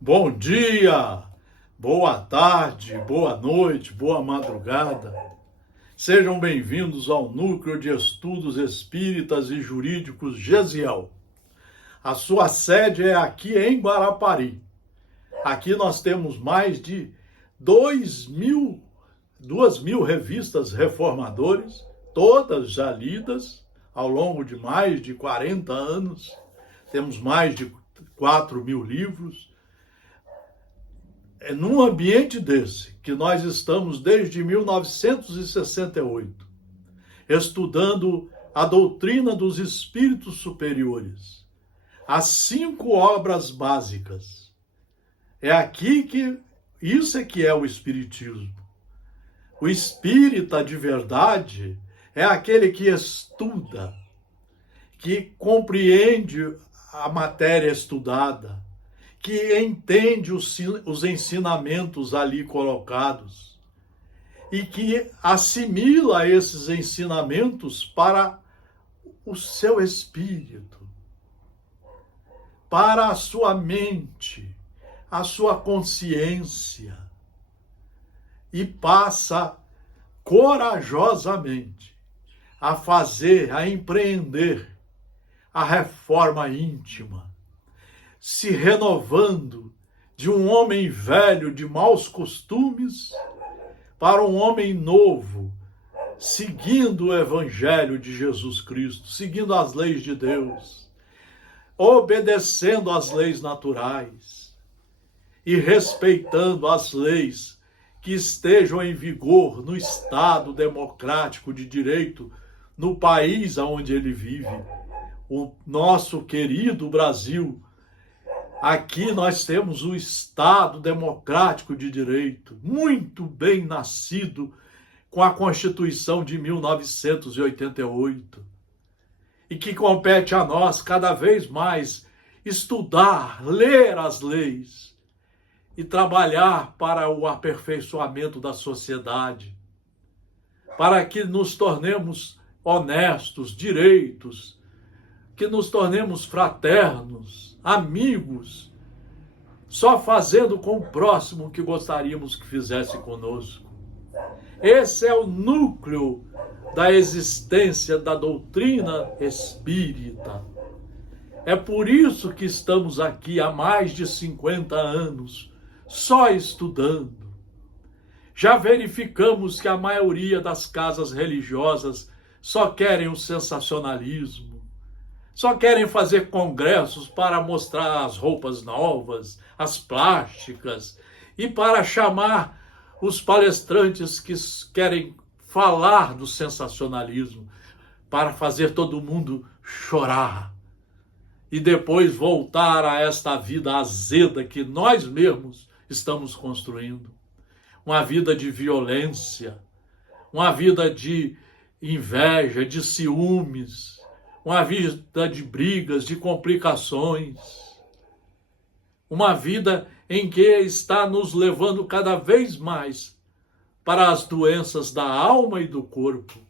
Bom dia, boa tarde, boa noite, boa madrugada. Sejam bem-vindos ao Núcleo de Estudos Espíritas e Jurídicos Gesiel. A sua sede é aqui em Guarapari. Aqui nós temos mais de 2.000 revistas reformadores, todas já lidas ao longo de mais de 40 anos. Temos mais de 4.000 livros. É num ambiente desse que nós estamos desde 1968, estudando a doutrina dos espíritos superiores, as 5 obras básicas. É aqui que isso é que é o espiritismo. O espírita de verdade é aquele que estuda, que compreende a matéria estudada, que entende os ensinamentos ali colocados e que assimila esses ensinamentos para o seu espírito, para a sua mente, a sua consciência, e passa corajosamente a fazer, a empreender a reforma íntima, se renovando de um homem velho de maus costumes para um homem novo, seguindo o Evangelho de Jesus Cristo, seguindo as leis de Deus, obedecendo às leis naturais e respeitando as leis que estejam em vigor no Estado democrático de direito, no país onde ele vive, o nosso querido Brasil. Aqui nós temos o Estado democrático de direito, muito bem nascido com a Constituição de 1988, e que compete a nós cada vez mais estudar, ler as leis e trabalhar para o aperfeiçoamento da sociedade, para que nos tornemos honestos, direitos, que nos tornemos fraternos, amigos, só fazendo com o próximo o que gostaríamos que fizesse conosco. Esse é o núcleo da existência da doutrina espírita. É por isso que estamos aqui há mais de 50 anos, só estudando. Já verificamos que a maioria das casas religiosas só querem o sensacionalismo, só querem fazer congressos para mostrar as roupas novas, as plásticas, e para chamar os palestrantes que querem falar do sensacionalismo, para fazer todo mundo chorar e depois voltar a esta vida azeda que nós mesmos estamos construindo. Uma vida de violência, uma vida de inveja, de ciúmes, uma vida de brigas, de complicações, uma vida em que está nos levando cada vez mais para as doenças da alma e do corpo,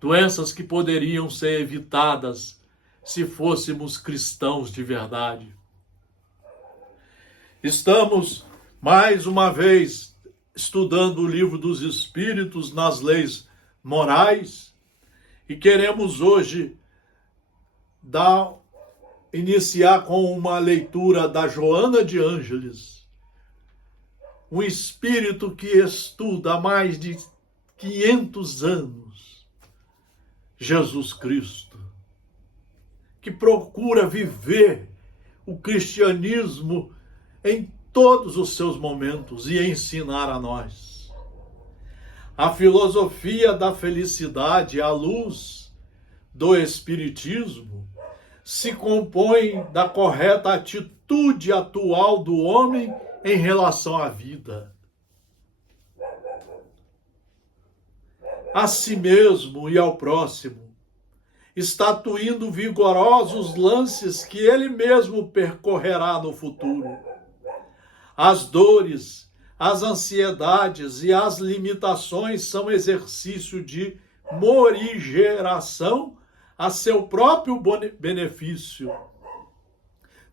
doenças que poderiam ser evitadas se fôssemos cristãos de verdade. Estamos, mais uma vez, estudando o Livro dos Espíritos nas leis morais, e queremos hoje iniciar com uma leitura da Joana de Ângeles, um espírito que estuda há mais de 500 anos Jesus Cristo, que procura viver o cristianismo em todos os seus momentos e ensinar a nós. A filosofia da felicidade, à luz do Espiritismo, se compõe da correta atitude atual do homem em relação à vida, a si mesmo e ao próximo, estatuindo vigorosos lances que ele mesmo percorrerá no futuro. As dores, as ansiedades e as limitações são exercício de morigeração a seu próprio benefício,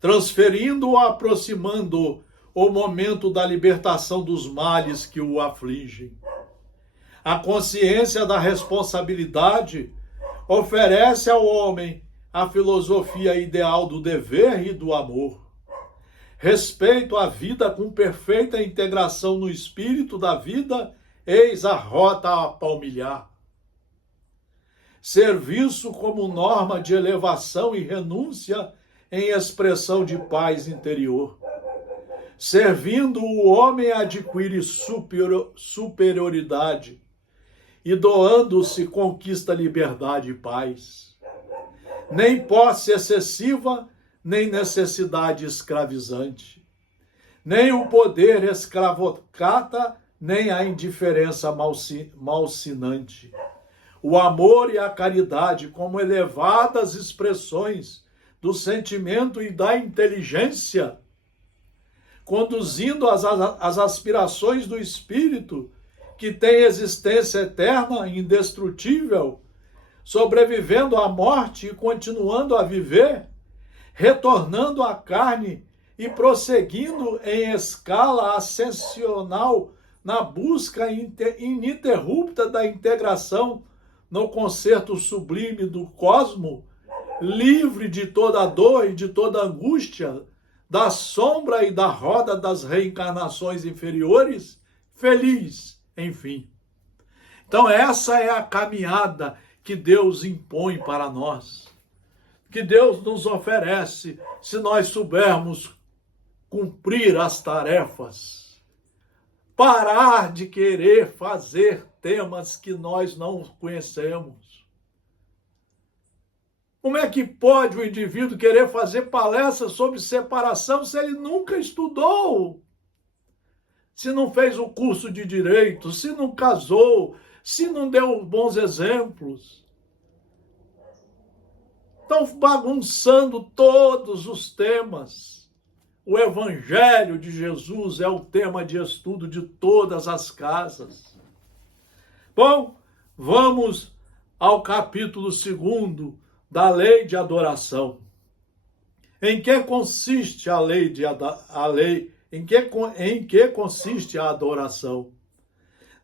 transferindo ou aproximando o momento da libertação dos males que o afligem. A consciência da responsabilidade oferece ao homem a filosofia ideal do dever e do amor. Respeito à vida com perfeita integração no espírito da vida, eis a rota a palmilhar. Serviço como norma de elevação e renúncia em expressão de paz interior. Servindo o homem adquire superioridade e doando-se conquista liberdade e paz. Nem posse excessiva, nem necessidade escravizante, nem o poder escravocrata, nem a indiferença malsinante. O amor e a caridade como elevadas expressões do sentimento e da inteligência, conduzindo as aspirações do espírito, que tem existência eterna, indestrutível, sobrevivendo à morte e continuando a viver, retornando à carne e prosseguindo em escala ascensional na busca ininterrupta da integração no concerto sublime do cosmo, livre de toda dor e de toda angústia, da sombra e da roda das reencarnações inferiores, feliz, enfim. Então essa é a caminhada que Deus impõe para nós, que Deus nos oferece, se nós soubermos cumprir as tarefas. Parar de querer fazer temas que nós não conhecemos. Como é que pode o indivíduo querer fazer palestras sobre separação se ele nunca estudou? Se não fez o curso de direito, se não casou, se não deu bons exemplos. Estão bagunçando todos os temas. O Evangelho de Jesus é o tema de estudo de todas as casas. Bom, vamos ao capítulo 2 da lei de adoração. Em que consiste em que consiste a adoração?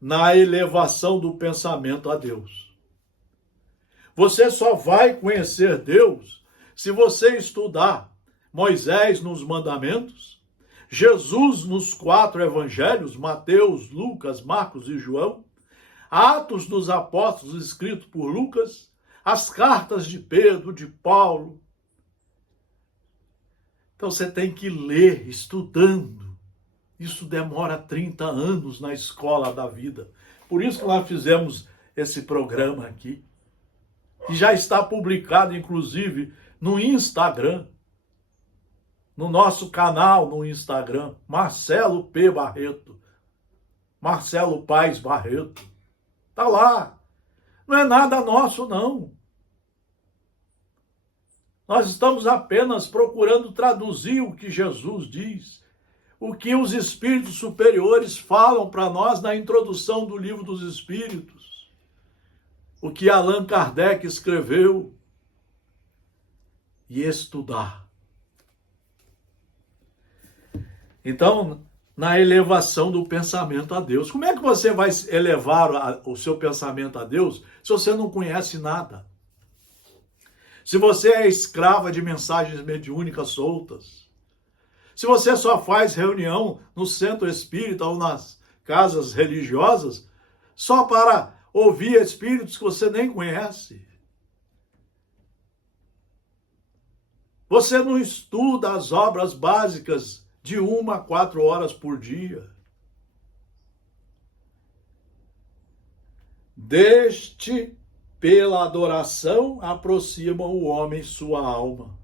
Na elevação do pensamento a Deus. Você só vai conhecer Deus se você estudar Moisés nos mandamentos, Jesus nos 4 evangelhos, Mateus, Lucas, Marcos e João, Atos dos Apóstolos escrito por Lucas, as cartas de Pedro, de Paulo. Então você tem que ler, estudando. Isso demora 30 anos na escola da vida. Por isso que nós fizemos esse programa aqui. E já está publicado, inclusive, no Instagram. No nosso canal no Instagram. Marcelo P. Barreto. Marcelo Paes Barreto. Está lá. Não é nada nosso, não. Nós estamos apenas procurando traduzir o que Jesus diz, o que os espíritos superiores falam para nós na introdução do Livro dos Espíritos, o que Allan Kardec escreveu, e estudar. Então, na elevação do pensamento a Deus. Como é que você vai elevar o seu pensamento a Deus se você não conhece nada? Se você é escrava de mensagens mediúnicas soltas, se você só faz reunião no centro espírita ou nas casas religiosas só para ouvir espíritos que você nem conhece, você não estuda as obras básicas de 1 a 4 horas por dia. Pela adoração aproxima o homem sua alma.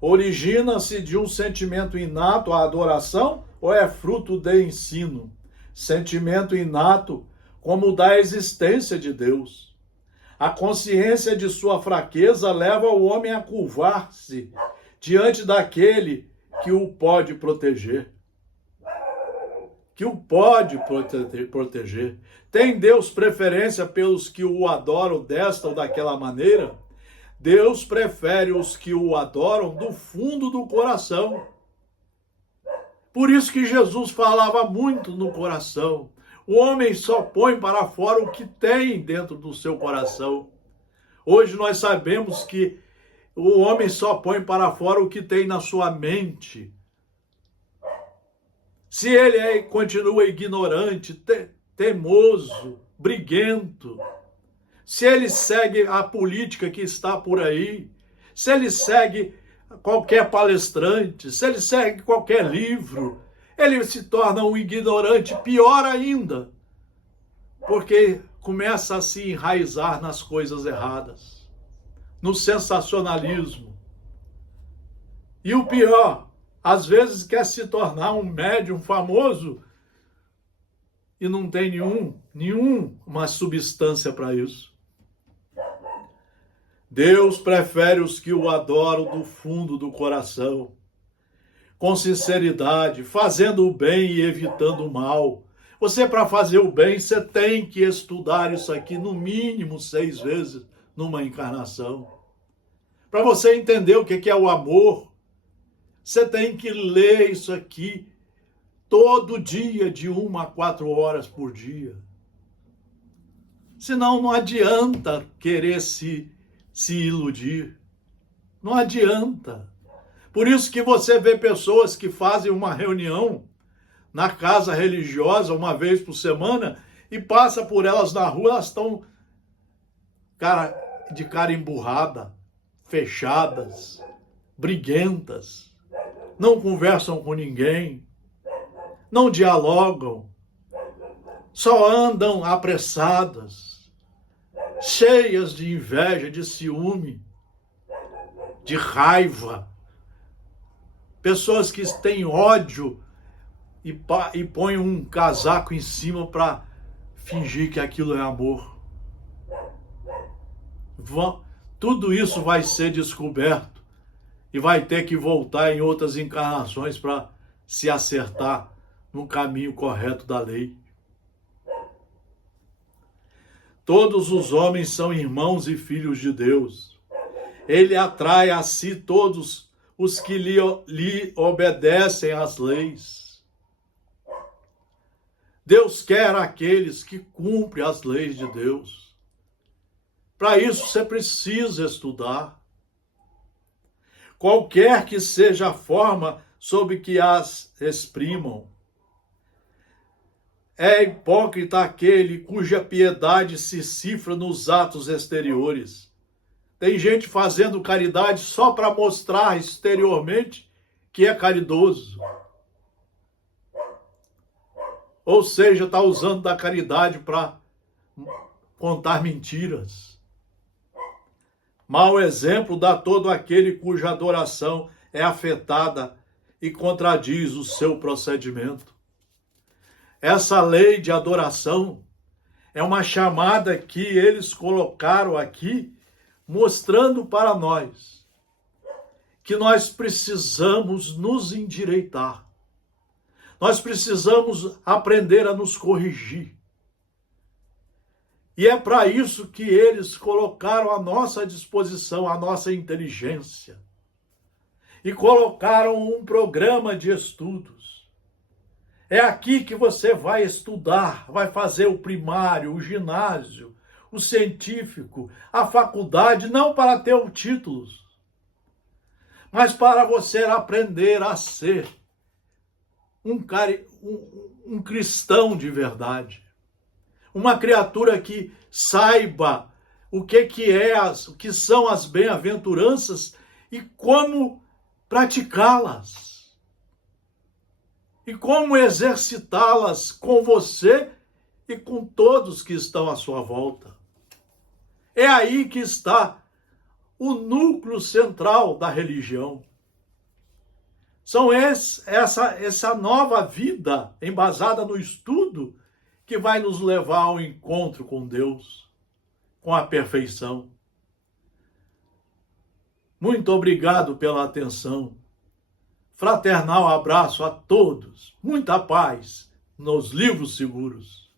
Origina-se de um sentimento inato a adoração ou é fruto de ensino? Sentimento inato como o da existência de Deus. A consciência de sua fraqueza leva o homem a curvar-se diante daquele que o pode proteger. Que o pode proteger. Tem Deus preferência pelos que o adoram desta ou daquela maneira? Deus prefere os que o adoram do fundo do coração. Por isso que Jesus falava muito no coração. O homem só põe para fora o que tem dentro do seu coração. Hoje nós sabemos que o homem só põe para fora o que tem na sua mente. Se ele continua ignorante, teimoso, briguento, se ele segue a política que está por aí, se ele segue qualquer palestrante, se ele segue qualquer livro, ele se torna um ignorante, pior ainda, porque começa a se enraizar nas coisas erradas, no sensacionalismo. E o pior, às vezes quer se tornar um médium famoso e não tem nenhuma substância para isso. Deus prefere os que o adoram do fundo do coração, com sinceridade, fazendo o bem e evitando o mal. Você, para fazer o bem, você tem que estudar isso aqui no mínimo 6 vezes numa encarnação. Para você entender o que é o amor, você tem que ler isso aqui todo dia, de 1 a 4 horas por dia. Senão não adianta querer se iludir. Não adianta. Por isso que você vê pessoas que fazem uma reunião na casa religiosa uma vez por semana e passa por elas na rua, elas estão de cara emburrada, fechadas, briguentas, não conversam com ninguém, não dialogam, só andam apressadas, cheias de inveja, de ciúme, de raiva. Pessoas que têm ódio e põem um casaco em cima para fingir que aquilo é amor. Tudo isso vai ser descoberto e vai ter que voltar em outras encarnações para se acertar no caminho correto da lei. Todos os homens são irmãos e filhos de Deus. Ele atrai a si todos os que lhe obedecem às leis. Deus quer aqueles que cumprem as leis de Deus. Para isso você precisa estudar. Qualquer que seja a forma sob que as exprimam. É hipócrita aquele cuja piedade se cifra nos atos exteriores. Tem gente fazendo caridade só para mostrar exteriormente que é caridoso. Ou seja, está usando da caridade para contar mentiras. Mau exemplo dá todo aquele cuja adoração é afetada e contradiz o seu procedimento. Essa lei de adoração é uma chamada que eles colocaram aqui, mostrando para nós que nós precisamos nos endireitar. Nós precisamos aprender a nos corrigir. E é para isso que eles colocaram à nossa disposição a nossa inteligência. E colocaram um programa de estudos. É aqui que você vai estudar, vai fazer o primário, o ginásio, o científico, a faculdade, não para ter títulos, mas para você aprender a ser um cristão de verdade. Uma criatura que saiba o que são as bem-aventuranças e como praticá-las. E como exercitá-las com você e com todos que estão à sua volta. É aí que está o núcleo central da religião. São essa nova vida embasada no estudo que vai nos levar ao encontro com Deus, com a perfeição. Muito obrigado pela atenção. Fraternal abraço a todos. Muita paz nos livros seguros.